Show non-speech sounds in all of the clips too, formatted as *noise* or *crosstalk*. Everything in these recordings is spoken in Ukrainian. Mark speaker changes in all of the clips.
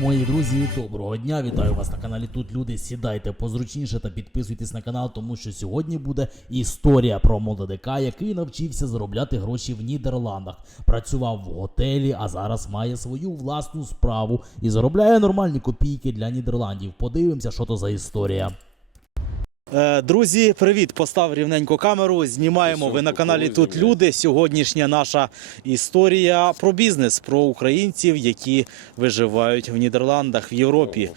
Speaker 1: Мої друзі, доброго дня! Вітаю вас на каналі. Тут люди. Сідайте позручніше та підписуйтесь на канал, тому що сьогодні буде історія про молодика, який навчився заробляти гроші в Нідерландах. Працював в готелі, а зараз має свою власну справу і заробляє нормальні копійки для Нідерландів. Подивимося, що то за історія.
Speaker 2: Е, Друзі, привіт! Постав рівненько камеру. Знімаємо. Ви на каналі Тут люди. Сьогоднішня наша історія про бізнес, про українців, які виживають в Нідерландах, в Європі.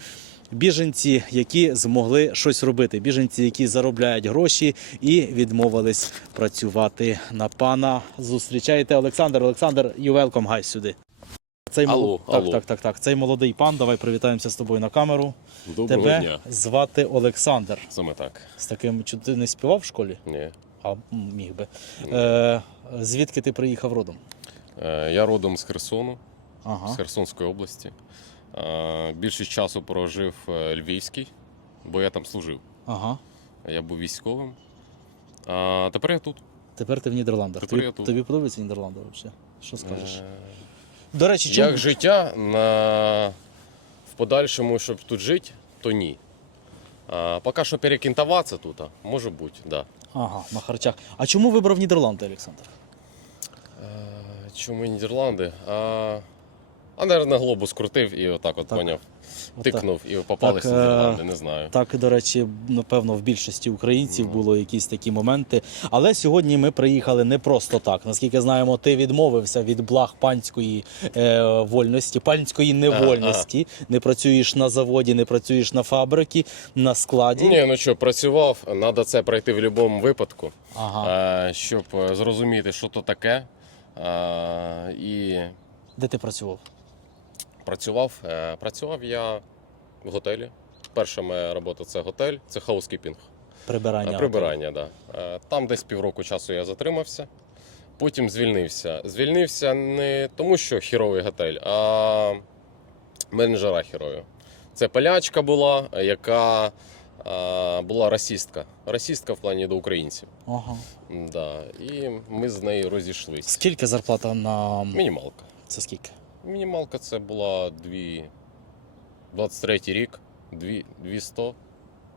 Speaker 2: Біженці, які змогли щось робити, біженці, які заробляють гроші і відмовились працювати на пана. Зустрічаєте Олександр. Олександр, you welcome, гай сюди. Цей
Speaker 3: Алло,
Speaker 2: мол-
Speaker 3: алло.
Speaker 2: так, так, так. Цей молодий пан. Давай привітаємося з тобою на камеру.
Speaker 3: Доброго
Speaker 2: Тебе
Speaker 3: дня.
Speaker 2: звати Олександр.
Speaker 3: Саме так.
Speaker 2: З таким чи ти не співав в школі?
Speaker 3: Ні.
Speaker 2: А міг би. Е, звідки ти приїхав родом?
Speaker 3: Е, Я родом з Херсону, з Херсонської області. Е, Більшість часу прожив е, Львівський, бо я там служив.
Speaker 2: Ага.
Speaker 3: Я був військовим. А тепер я тут.
Speaker 2: Тепер ти в Нідерландах.
Speaker 3: Тепер
Speaker 2: Тобі,
Speaker 3: я тут.
Speaker 2: тобі подобається Нідерланди взагалі? Що скажеш?
Speaker 3: Е,
Speaker 2: До речі, чим...
Speaker 3: Як життя на... в подальшому, щоб тут жити, то ні. А, поки що перекінтуватися тут, а, може бути, так. Да.
Speaker 2: Ага, на харчах. А чому вибрав Нідерланди, Олександр?
Speaker 3: Чому Нідерланди? А, а наверное, глобус крутив і отак от
Speaker 2: Так.
Speaker 3: поняв. Тикнув і попались
Speaker 2: Так,
Speaker 3: в
Speaker 2: е,
Speaker 3: Нідерланди, не знаю.
Speaker 2: Так, до речі, напевно, в більшості українців
Speaker 3: Ну.
Speaker 2: було якісь такі моменти. Але сьогодні ми приїхали не просто так. Наскільки знаємо, ти відмовився від благ панської е, вольності, панської невольності. Не працюєш на заводі, не працюєш на фабриці, на складі.
Speaker 3: Ні, ну що, працював, треба це пройти в будь-якому випадку,
Speaker 2: Ага.
Speaker 3: е, щоб е, зрозуміти, що то таке. Е, І
Speaker 2: Де ти працював?
Speaker 3: Працював. е, Працював я в готелі. Перша моя робота це готель, це хаускіпінг.
Speaker 2: Прибирання.
Speaker 3: Е, Прибирання, да. Е, Там десь півроку часу я затримався, потім звільнився. Звільнився не тому, що хіровий готель, а менеджера хірові. Це полячка була, яка була расістка. Расістка в плані до українців.
Speaker 2: Ага.
Speaker 3: Да. І ми з нею розійшлися.
Speaker 2: Скільки зарплата на
Speaker 3: Мінімалка.
Speaker 2: це скільки?
Speaker 3: Мінімалка це була 2... 23 рік, 2... 200.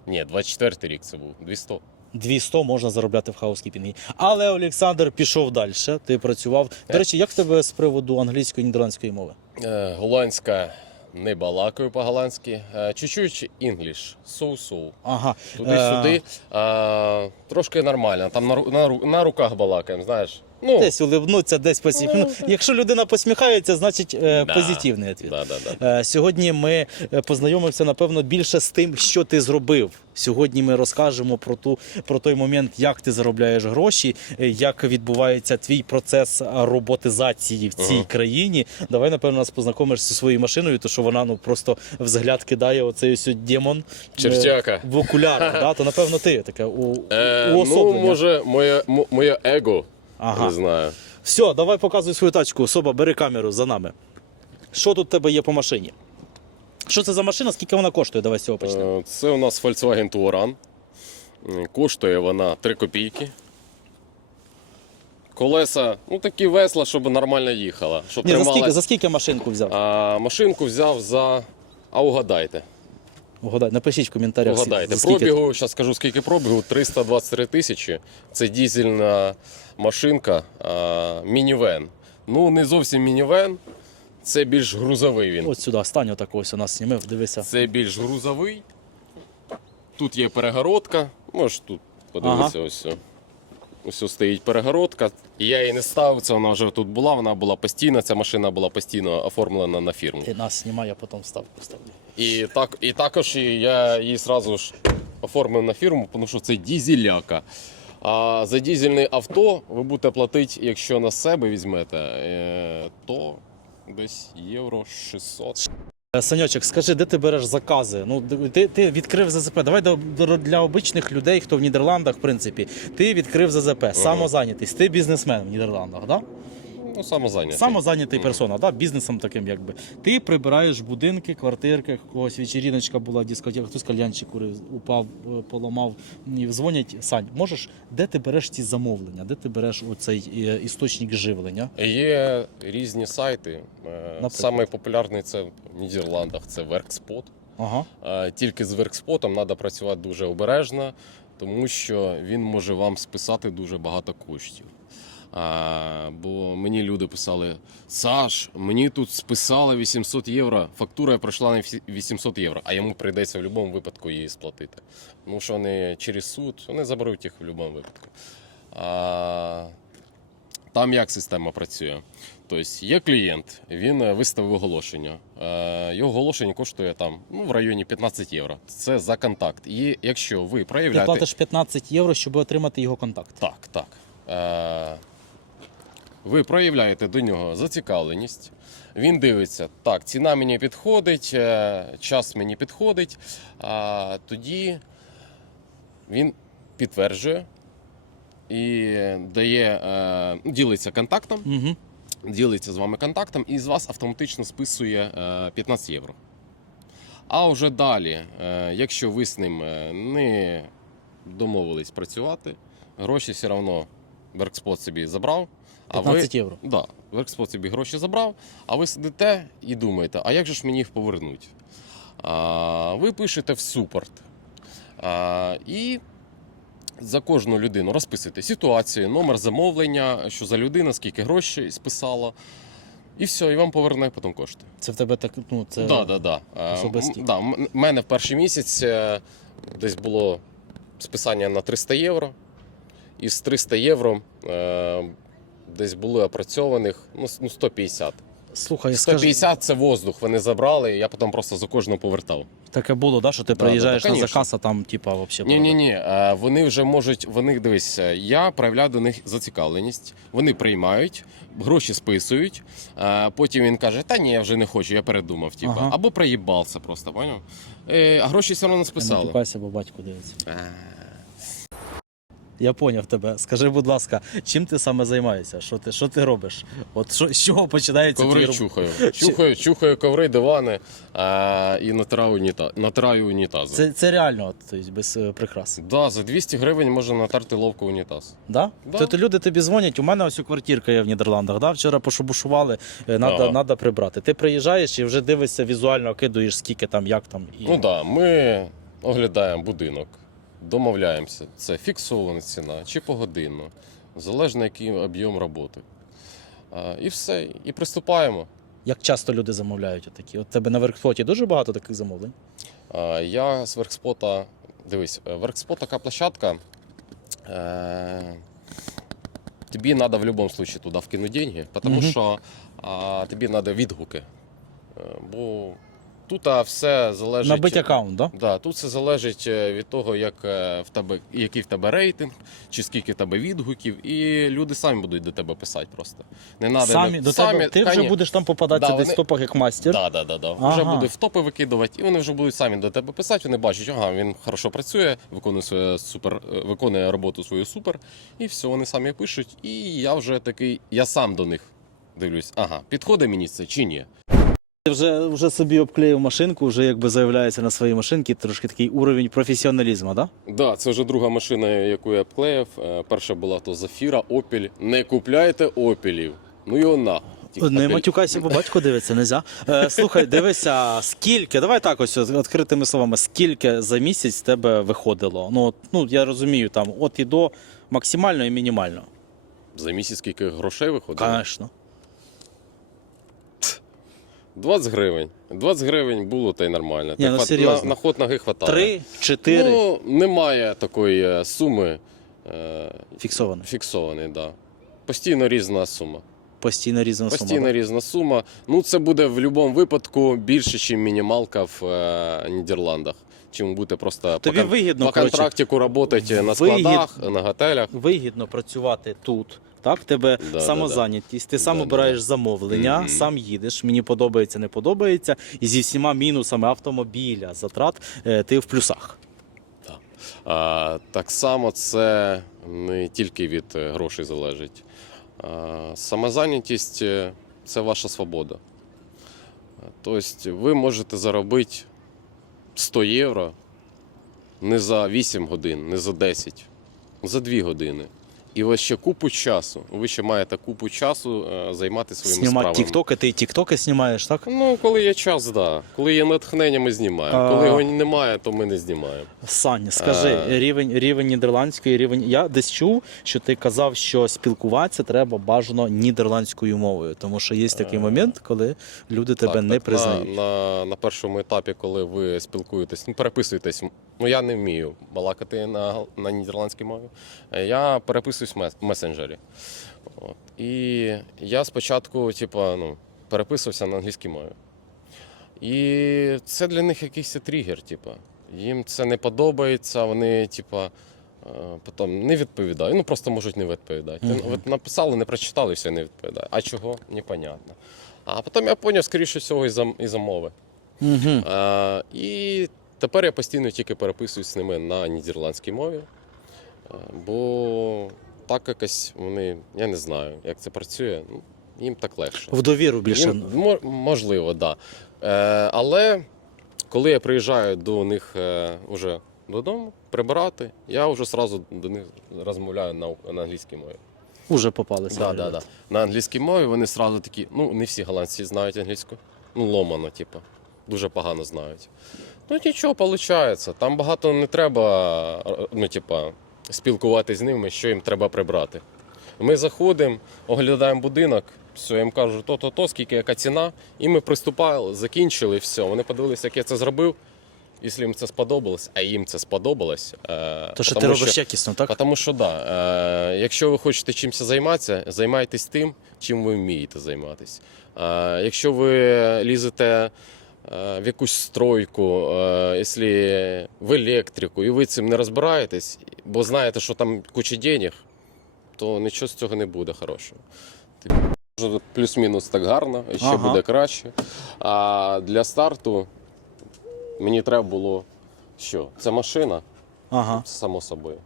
Speaker 3: Ні, 24 рік це був. 200.
Speaker 2: 200 можна заробляти в хаускіпінгі. Але Олександр пішов далі. Ти працював. До речі, як в тебе з приводу англійської і нідерландської мови?
Speaker 3: Е, Голландська не балакаю по-голландськи. Е, Чуть-чуть інгліш, соу-соу.
Speaker 2: Ага.
Speaker 3: Туди-сюди. Е, Трошки нормально. Там на, ру- на, ру- на руках балакаємо, знаєш. Ну,
Speaker 2: Десь улибнуться, десь посміхну. Якщо людина посміхається, значить е,
Speaker 3: Да.
Speaker 2: позитивний відповідь.
Speaker 3: да, да, да.
Speaker 2: Е, Сьогодні ми е, познайомимося, напевно, більше з тим, що ти зробив. Сьогодні ми розкажемо про ту про той момент, як ти заробляєш гроші, е, як відбувається твій процес а, роботизації в цій
Speaker 3: Ага.
Speaker 2: країні. Давай, напевно, нас познайомиш зі своєю машиною, то що вона ну просто взгляд кидає оцей ось демон е,
Speaker 3: Чертяка.
Speaker 2: в окулярах. Да? То напевно ти таке у,
Speaker 3: Е, ну,
Speaker 2: уособлення.
Speaker 3: може, моє, мо- моє его.
Speaker 2: Ага.
Speaker 3: Не знаю.
Speaker 2: Все, давай показуй свою тачку. Особа, бери камеру за нами. Що тут у тебе є по машині? Що це за машина? Скільки вона коштує? Давай з цього почнемо.
Speaker 3: Е, Це у нас Volkswagen Touran. Коштує вона 3 копійки. Колеса, ну такі весла, щоб нормально їхала. Щоб
Speaker 2: Ні, за
Speaker 3: трималась.
Speaker 2: скільки, за скільки машинку взяв?
Speaker 3: А, машинку взяв за. А угадайте.
Speaker 2: Угадай, напишіть в коментарях.
Speaker 3: Угадайте.
Speaker 2: скільки.
Speaker 3: Пробігу, зараз скажу скільки пробігу, 323 тисячі. Це дізельна машинка, а, мінівен. Ну, не зовсім мінівен, це більш грузовий він.
Speaker 2: Ось сюди, стань отак ось у нас знімив, дивися.
Speaker 3: Це більш грузовий. Тут є перегородка. Можеш тут подивитися, ось. Ось стоїть перегородка. І я її не ставив, це вона вже тут була, вона була постійна, ця машина була постійно оформлена на фірму.
Speaker 2: Ти нас знімай, я потім ставку ставлю.
Speaker 3: І, так, і також і я її одразу ж оформив на фірму, тому що це дізеляка. А за дізельне авто ви будете платити, якщо на себе візьмете, е, то десь євро 600.
Speaker 2: Е, Саньочок, скажи, де ти береш закази? Ну, ти, ти відкрив ЗЗП. Давай до, до- для обичних людей, хто в Нідерландах, в принципі, ти відкрив ЗЗП, самозайнятість, ти бізнесмен в Нідерландах, так? Да?
Speaker 3: Ну, самозайнятий.
Speaker 2: Самозайнятий персона, да? бізнесом таким якби. Ти прибираєш будинки, квартирки, когось вечеріночка була, дискотека, хтось кальянчик курив, упав, е, поламав. І дзвонять, Сань, можеш, де ти береш ці замовлення? Де ти береш оцей е, істочник живлення?
Speaker 3: Є різні сайти. Е,
Speaker 2: Наприклад?
Speaker 3: Самий популярний це в Нідерландах це Workspot.
Speaker 2: Ага.
Speaker 3: Тільки з Workspot треба працювати дуже обережно, тому що він може вам списати дуже багато коштів. А, бо мені люди писали: Саш, мені тут списали 800 євро, фактура пройшла на 800 євро, а йому прийдеться в будь-якому випадку її сплатити. Тому що вони через суд вони заберуть їх в будь-якому випадку. А, там як система працює? Тобто є клієнт, він е, виставив оголошення. Е, Його оголошення коштує там ну, в районі 15 євро. Це за контакт. І якщо ви
Speaker 2: Ти
Speaker 3: проявляєте.
Speaker 2: платиш 15 євро, щоб отримати його контакт.
Speaker 3: Так, так. Е, ви проявляєте до нього зацікавленість. Він дивиться, так, ціна мені підходить, е, час мені підходить. А тоді він підтверджує і дає, е, ділиться контактом,
Speaker 2: Угу.
Speaker 3: ділиться з вами контактом і з вас автоматично списує е, 15 євро. А вже далі, е, якщо ви з ним е, не домовились працювати, гроші все одно Workspot собі забрав. А ви,
Speaker 2: євро.
Speaker 3: да, Workspot собі гроші забрав, а ви сидите і думаєте, а як же ж мені їх повернуть? А, ви пишете в супорт. А, і за кожну людину розписуєте ситуацію, номер замовлення, що за людина, скільки грошей списала. І все, і вам поверне потім кошти.
Speaker 2: Це в тебе так, ну, це
Speaker 3: Да, да, да.
Speaker 2: Особисті.
Speaker 3: м- Да, м- мене в перший місяць е, десь було списання на 300 євро. І з 300 євро е, десь було опрацьованих ну, с- ну, 150.
Speaker 2: Скажи,
Speaker 3: 150 це воздух, вони забрали, я потім просто за кожного повертав.
Speaker 2: таке було, да, що ти
Speaker 3: Да,
Speaker 2: приїжджаєш
Speaker 3: да, да,
Speaker 2: на заказ, а там, типа, взагалі.
Speaker 3: Ні, ні, ні. Вони вже можуть. Вони дивись, е, я проявляю до них зацікавленість. Вони приймають, гроші списують. е, Потім він каже: Та ні, я вже не хочу, я передумав. Типу.
Speaker 2: Ага.
Speaker 3: Або проїбався просто, поняв? Е, А гроші все одно не
Speaker 2: Не
Speaker 3: списали.
Speaker 2: матюкайся, бо батько дивиться.
Speaker 3: Е,
Speaker 2: Я поняв тебе. Скажи, будь ласка, чим ти саме займаєшся? Що ти, що ти робиш? От що, з чого починається твій
Speaker 3: Коври
Speaker 2: роб-
Speaker 3: чухаю. *laughs* Чухаю, чухаю коври, дивани а, і натираю, уніта... натираю унітази.
Speaker 2: Це, це реально, тобто, без е, прикрас.
Speaker 3: Да, за 200 гривень можна натерти ловко унітаз.
Speaker 2: Да?
Speaker 3: Да.
Speaker 2: То, то люди тобі дзвонять, у мене ось у квартирка є в Нідерландах, да? вчора пошубушували, треба
Speaker 3: Ага.
Speaker 2: надо прибрати. Ти приїжджаєш і вже дивишся візуально, окидуєш, скільки там, як там. І...
Speaker 3: Ну так, да, ми оглядаємо будинок, домовляємося. Це фіксована ціна чи погодинно, залежно який об'єм роботи. І все, і приступаємо.
Speaker 2: Як часто люди замовляють отакі? От тебе на веркфлоті дуже багато таких замовлень?
Speaker 3: Я з Веркспота, дивись, Веркспот така площадка. Е, тобі треба в будь-якому випадку туди вкинути деньги, тому
Speaker 2: Мгм.
Speaker 3: що а, тобі треба відгуки. Е, бо тут а, все залежить.
Speaker 2: Набить аккаунт, да?
Speaker 3: Да, тут все залежить е, від того, як е, в тебе, який в тебе рейтинг, чи скільки в тебе відгуків, і люди самі будуть до тебе писати просто. Не надо,
Speaker 2: Самі,
Speaker 3: не,
Speaker 2: до
Speaker 3: самі,
Speaker 2: тебе, ти вже
Speaker 3: конечно.
Speaker 2: будеш там попадатися
Speaker 3: Да,
Speaker 2: десь в топах як мастер.
Speaker 3: Да, да, да, да.
Speaker 2: Ага.
Speaker 3: Вже буде в топи викидувати, і вони вже будуть самі до тебе писати. Вони бачать, ага, він хорошо працює, виконує своє супер, е, виконує роботу свою супер, і все, вони самі пишуть. І я вже такий, я сам до них дивлюсь, ага, підходить мені це чи ні.
Speaker 2: Вже, вже собі обклеїв машинку, вже якби заявляється на своїй машинці трошки такий уровень професіоналізму, да?
Speaker 3: Да, це вже друга машина, яку я обклеїв. Е, Перша була то Зафіра, Опіль. Не купляйте опілів. Ну його на.
Speaker 2: Не матюкайся, бо батько дивиться, нельзя. Е, слухай, дивися, скільки, давай так ось відкритими словами, скільки за місяць тебе виходило? Ну, от, ну я розумію, там от і до максимально і мінімально.
Speaker 3: За місяць скільки грошей виходить?
Speaker 2: Звісно.
Speaker 3: 20 гривень. 20 гривень було та й нормально.
Speaker 2: Ні, ну,
Speaker 3: хват-
Speaker 2: серйозно.
Speaker 3: На, на ход ноги хватає.
Speaker 2: Три, чотири
Speaker 3: Ну, немає такої е, суми е,
Speaker 2: фіксовано.
Speaker 3: фіксованої, да. Постійно різна сума.
Speaker 2: Постійно різна сума.
Speaker 3: Постійно
Speaker 2: да?
Speaker 3: різна сума. Ну, це буде в будь-якому випадку більше, ніж мінімалка в е, Нідерландах. Чим бути просто
Speaker 2: Тобі
Speaker 3: по, кон-
Speaker 2: вигідно,
Speaker 3: по
Speaker 2: коротше,
Speaker 3: контрактику працювати на
Speaker 2: вигід-
Speaker 3: складах, на готелях.
Speaker 2: вигідно працювати тут. Так, в тебе
Speaker 3: Да,
Speaker 2: самозайнятість, ти сам
Speaker 3: Да,
Speaker 2: обираєш
Speaker 3: да.
Speaker 2: замовлення,
Speaker 3: Мгм.
Speaker 2: сам їдеш, мені подобається, не подобається. І зі всіма мінусами автомобіля, затрат, е, ти в плюсах.
Speaker 3: А, так само це не тільки від е, грошей залежить. А, Самозайнятість е, це ваша свобода. Тобто ви можете заробити 100 євро не за 8 годин, не за 10, за 2 години. І вас ще купу часу. Ви ще маєте купу часу е, займатися своїми
Speaker 2: Знімати
Speaker 3: справами.
Speaker 2: тіктоки, ти тіктоки знімаєш, так?
Speaker 3: Ну, коли є час, так. Да. Коли є натхнення, ми знімаємо.
Speaker 2: А-
Speaker 3: Коли його немає, то ми не знімаємо.
Speaker 2: Сань, скажи,
Speaker 3: Е.
Speaker 2: рівень, рівень нідерландської, рівень. Я десь чув, що ти казав, що спілкуватися треба бажано нідерландською мовою, тому що є такий
Speaker 3: Е.
Speaker 2: момент, коли люди тебе
Speaker 3: Так,
Speaker 2: не
Speaker 3: так,
Speaker 2: признають.
Speaker 3: На, на, на першому етапі, коли ви спілкуєтесь, ну, переписуєтесь. Ну я не вмію балакати на, на нідерландській мові. Е, Я переписуюсь в месенджері. От. І я спочатку, типа, ну, переписувався на англійській мові. І це для них якийсь тригер, типа. Їм це не подобається, вони, типа. е, Потім не відповідають. Ну просто можуть не відповідати. От написали, не прочитали, все не відповідає. А чого? Непонятно. А потім я зрозумів, скоріше всього, із-за, із-за мови. А, і тепер я постійно тільки переписуюсь з ними на нідерландській мові. Бо так якось вони, я не знаю, як це працює. ну, Їм так легше.
Speaker 2: В довіру більше.
Speaker 3: Їм, мо- можливо, так. Да. Е, але коли я приїжджаю до них е, уже додому прибирати, я вже одразу до них розмовляю на, на англійській мові.
Speaker 2: Уже попалися.
Speaker 3: Да, да, да. На англійській мові вони одразу такі, ну не всі голландці знають англійську. Ну, ломано, типу. Дуже погано знають. Ну нічого, виходить. Там багато не треба, е, ну, типа, спілкуватися з ними, що їм треба прибрати. Ми заходимо, оглядаємо будинок, все, я їм кажу, то-то, то, скільки яка ціна. І ми приступали, закінчили, все. Вони подивилися, як я це зробив. Якщо їм це сподобалось, а їм це сподобалось. е,
Speaker 2: То, що ти робиш якісно, так?
Speaker 3: тому що да, е, якщо ви хочете чимось займатися, займайтесь тим, чим ви вмієте займатися. Е, якщо ви лізете в якусь стройку, е, якщо в електрику, і ви цим не розбираєтесь, бо знаєте, що там куча денег, то нічого з цього не буде хорошого. Типу, Плюс-мінус так гарно, ще
Speaker 2: Ага.
Speaker 3: буде краще. А для старту мені треба було що? Це машина
Speaker 2: Ага.
Speaker 3: само собою.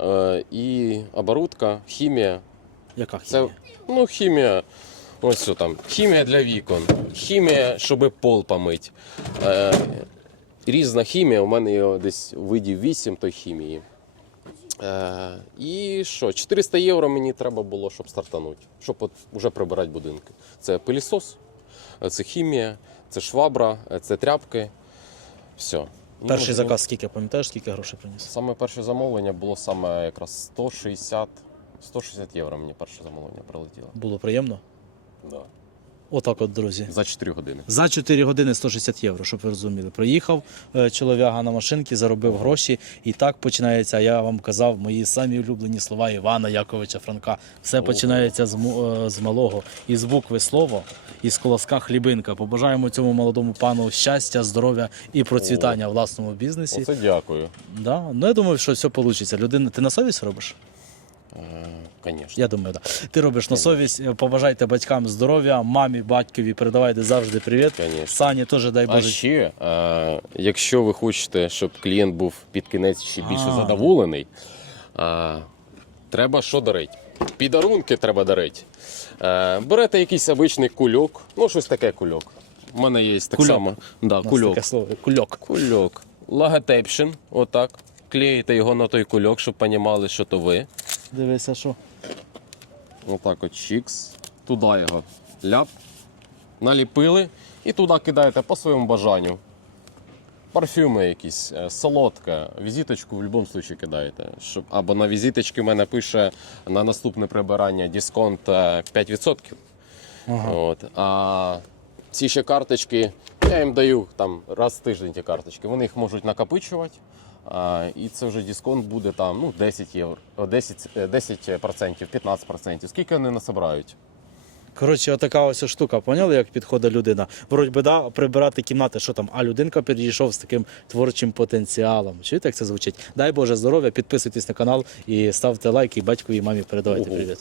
Speaker 3: Е, і оборудка, хімія.
Speaker 2: Яка
Speaker 3: Це
Speaker 2: хімія?
Speaker 3: ну, хімія. Ось що там. Хімія для вікон, хімія, щоб пол помити. Е, різна хімія, у мене його десь видів 8 той хімії. Е, і що? 400 євро мені треба було, щоб стартанути, щоб от вже прибирати будинки. Це пилісос, це хімія, це швабра, це тряпки. Все.
Speaker 2: Перший
Speaker 3: Ну,
Speaker 2: заказ скільки, пам'ятаєш, скільки грошей приніс?
Speaker 3: Саме перше замовлення було саме якраз 160, 160 євро мені перше замовлення прилетіло.
Speaker 2: Було приємно?
Speaker 3: Да.
Speaker 2: Отак от, друзі.
Speaker 3: За 4 години.
Speaker 2: За 4 години 160 євро, щоб ви розуміли. Приїхав е, чолов'яга на машинці, заробив гроші. І так починається, я вам казав, мої самі улюблені слова Івана Яковича Франка. Все
Speaker 3: Ого.
Speaker 2: починається з, е, з малого, із букви слово, із колоска хлібинка. Побажаємо цьому молодому пану щастя, здоров'я і процвітання в власному бізнесі.
Speaker 3: Оце дякую.
Speaker 2: Да? Ну я думаю, що все вийде. Людина, ти на совість робиш?
Speaker 3: Звісно.
Speaker 2: Я думаю, так. Да. Ти робиш на совість. Е, Побажайте батькам здоров'я, мамі, батькові передавайте завжди привіт.
Speaker 3: Конечно.
Speaker 2: Сані теж дай
Speaker 3: А ще, е, якщо ви хочете, щоб клієнт був під кінець ще більше
Speaker 2: А.
Speaker 3: задоволений, е, треба що дарити? Підарунки треба дарити. Е, берете якийсь обичний кульок, ну щось таке кульок. У мене є так
Speaker 2: Кульок.
Speaker 3: само. Да,
Speaker 2: У нас
Speaker 3: кульок.
Speaker 2: таке слово кульок.
Speaker 3: Кульок. Лаготепшин, отак. Клеїте його на той кульок, щоб розуміли, що то ви.
Speaker 2: Дивися, що.
Speaker 3: Отак от чікс. Туди його ляп. Наліпили і туди кидаєте по своєму бажанню. Парфюми якісь, е, солодка, візиточку в будь-якому випадку кидаєте. Щоб, або на візиточки в мене пише на наступне прибирання дисконт е, 5%.
Speaker 2: Ага.
Speaker 3: От. А ці ще карточки, я їм даю там раз в тиждень ті карточки. Вони їх можуть накопичувати. І це вже дисконт буде там ну, 10 євро, о, 10, е, 10%, 15%. Скільки вони насобирають?
Speaker 2: Коротше, отака ось штука, поняли, як підходить людина. Вроді би, да, прибирати кімнати, що там, а людинка підійшов з таким творчим потенціалом. Чуєте, як це звучить? Дай Боже здоров'я, підписуйтесь на канал і ставте лайк, і батькові і мамі передавайте
Speaker 3: Ого.
Speaker 2: привіт.